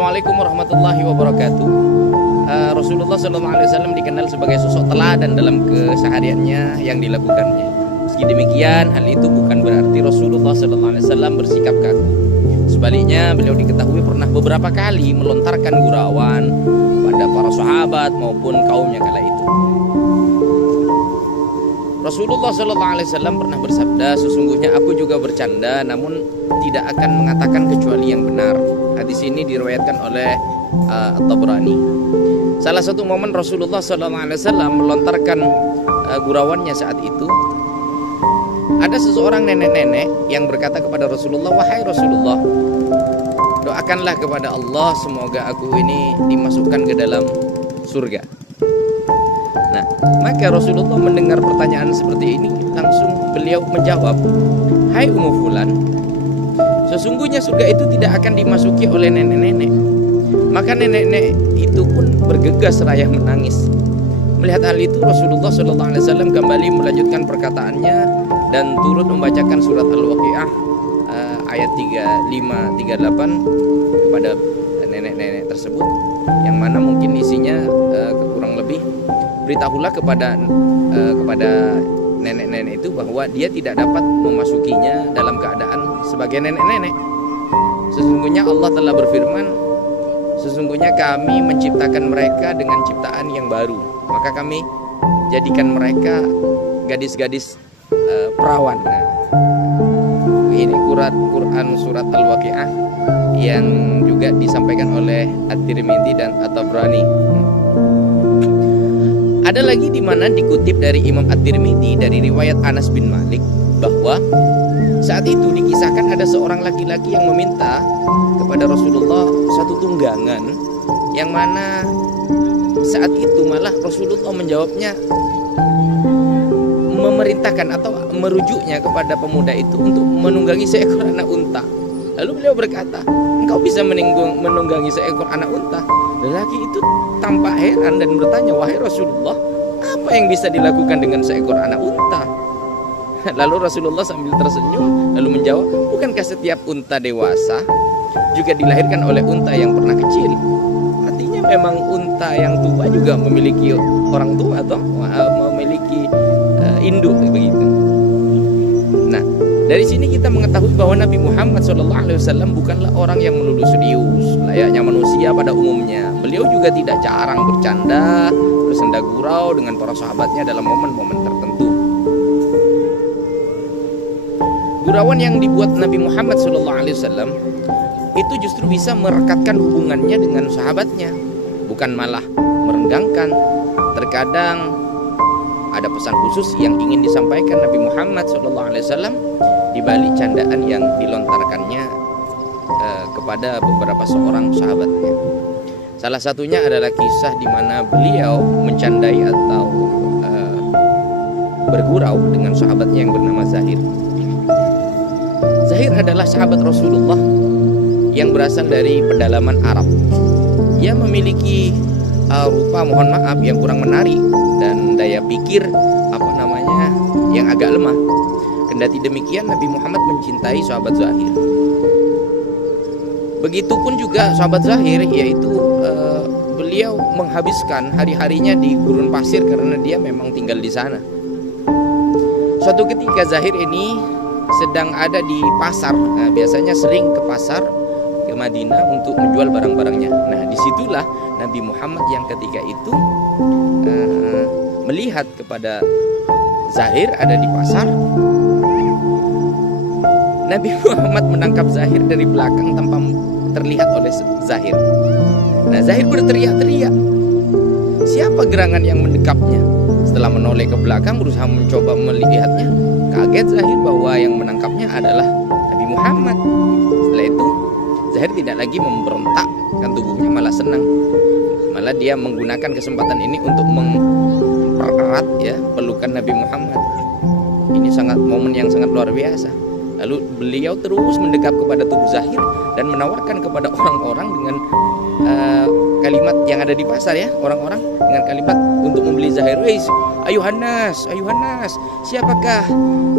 Assalamualaikum warahmatullahi wabarakatuh. Rasulullah SAW dikenal sebagai sosok teladan dalam kesehariannya yang dilakukannya. Meski demikian, hal itu bukan berarti Rasulullah SAW bersikap kaku. Sebaliknya, beliau diketahui pernah beberapa kali melontarkan gurauan pada para sahabat maupun kaumnya kala itu. Rasulullah SAW pernah bersabda, sesungguhnya aku juga bercanda, namun tidak akan mengatakan kecuali yang benar. Hadis ini diriwayatkan oleh At-Tabrani. Salah satu momen Rasulullah SAW melontarkan gurauannya saat itu, ada seseorang nenek-nenek yang berkata kepada Rasulullah, wahai Rasulullah, doakanlah kepada Allah semoga aku ini dimasukkan ke dalam surga. Nah, maka Rasulullah mendengar pertanyaan seperti ini, langsung beliau menjawab, hai Ummu Fulan, sesungguhnya surga itu tidak akan dimasuki oleh nenek-nenek. Maka nenek-nenek itu pun bergegas seraya menangis. Melihat hal itu, Rasulullah SAW kembali melanjutkan perkataannya dan turut membacakan surat Al-Waqi'ah ayat 35-38 kepada nenek-nenek tersebut, yang mana mungkin isinya kurang lebih, beritahulah kepada nenek-nenek itu bahwa dia tidak dapat memasukinya dalam keadaan sebagai nenek-nenek. Sesungguhnya Allah telah berfirman, sesungguhnya kami menciptakan mereka dengan ciptaan yang baru, maka kami jadikan mereka gadis-gadis perawan. Nah, ini Quran surat Al-Waqi'ah yang juga disampaikan oleh At-Tirmidzi dan At-Tabrani. Ada lagi di mana dikutip dari Imam At-Tirmidzi dari riwayat Anas bin Malik bahwa saat itu dikisahkan ada seorang laki-laki yang meminta kepada Rasulullah satu tunggangan, yang mana saat itu malah Rasulullah menjawabnya, memerintahkan atau merujuknya kepada pemuda itu untuk menunggangi seekor anak unta. Lalu beliau berkata, engkau bisa menunggangi seekor anak unta? Lelaki itu tampak heran dan bertanya, wahai Rasulullah, apa yang bisa dilakukan dengan seekor anak unta? Lalu Rasulullah sambil tersenyum lalu menjawab, bukankah setiap unta dewasa juga dilahirkan oleh unta yang pernah kecil? Artinya memang unta yang tua juga memiliki orang tua atau memiliki induk begitu. Nah, dari sini kita mengetahui bahwa Nabi Muhammad SAW bukanlah orang yang melulu serius layaknya manusia pada umumnya. Beliau juga tidak jarang bercanda, bersenda gurau dengan para sahabatnya dalam momen-momen tertentu. Gurauan yang dibuat Nabi Muhammad SAW itu justru bisa merekatkan hubungannya dengan sahabatnya, bukan malah merenggangkan. Terkadang ada pesan khusus yang ingin disampaikan Nabi Muhammad SAW di balik candaan yang dilontarkannya kepada beberapa seorang sahabatnya. Salah satunya adalah kisah di mana beliau mencandai atau bergurau dengan sahabatnya yang bernama Zahir. Zahir adalah sahabat Rasulullah yang berasal dari pedalaman Arab. Ia memiliki rupa, mohon maaf, yang kurang menarik dan daya pikir yang agak lemah. Kendati demikian, Nabi Muhammad mencintai sahabat Zahir. Begitupun juga sahabat Zahir, yaitu beliau menghabiskan hari-harinya di gurun pasir karena dia memang tinggal di sana. Suatu ketika Zahir ini sedang ada di pasar. Nah, biasanya sering ke pasar ke Madinah untuk menjual barang-barangnya. Nah, disitulah Nabi Muhammad yang ketika itu melihat kepada Zahir ada di pasar. Nabi Muhammad menangkap Zahir dari belakang tanpa terlihat oleh Zahir. Nah, Zahir berteriak-teriak, siapa gerangan yang mendekapnya? Setelah menoleh ke belakang berusaha mencoba melihatnya, kaget Zahir bahwa yang menangkapnya adalah Nabi Muhammad. Setelah itu Zahir tidak lagi memberontak, kan tubuhnya malah senang. Malah dia menggunakan kesempatan ini untuk mempererat pelukan Nabi Muhammad. Ini momen yang sangat luar biasa. Lalu beliau terus mendekat kepada tubuh Zahir dan menawarkan kepada orang-orang dengan kalimat yang ada di pasar, orang-orang dengan kalimat untuk membeli Zahir. Ayuhannas, siapakah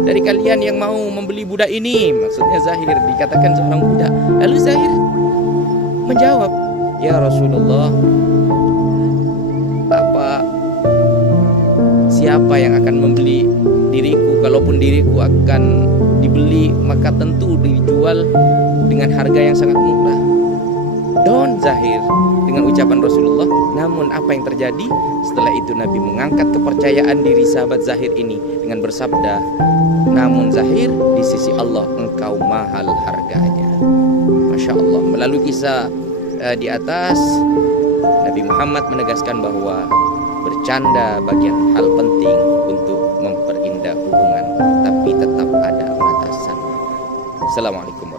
dari kalian yang mau membeli budak ini? Maksudnya Zahir, dikatakan seorang budak. Lalu Zahir menjawab, "Ya Rasulullah, siapa yang akan membeli diriku? Kalaupun diriku akan dibeli, maka tentu dijual dengan harga yang sangat murah." Don Zahir dengan ucapan Rasulullah. Namun apa yang terjadi? Setelah itu Nabi mengangkat kepercayaan diri sahabat Zahir ini dengan bersabda, "Namun Zahir, di sisi Allah engkau mahal harganya." Masya Allah. Melalui kisah di atas, Nabi Muhammad menegaskan bahwa bercanda bagian hal penting untuk memperindah hubungan, tapi tetap ada batasan. Assalamualaikum.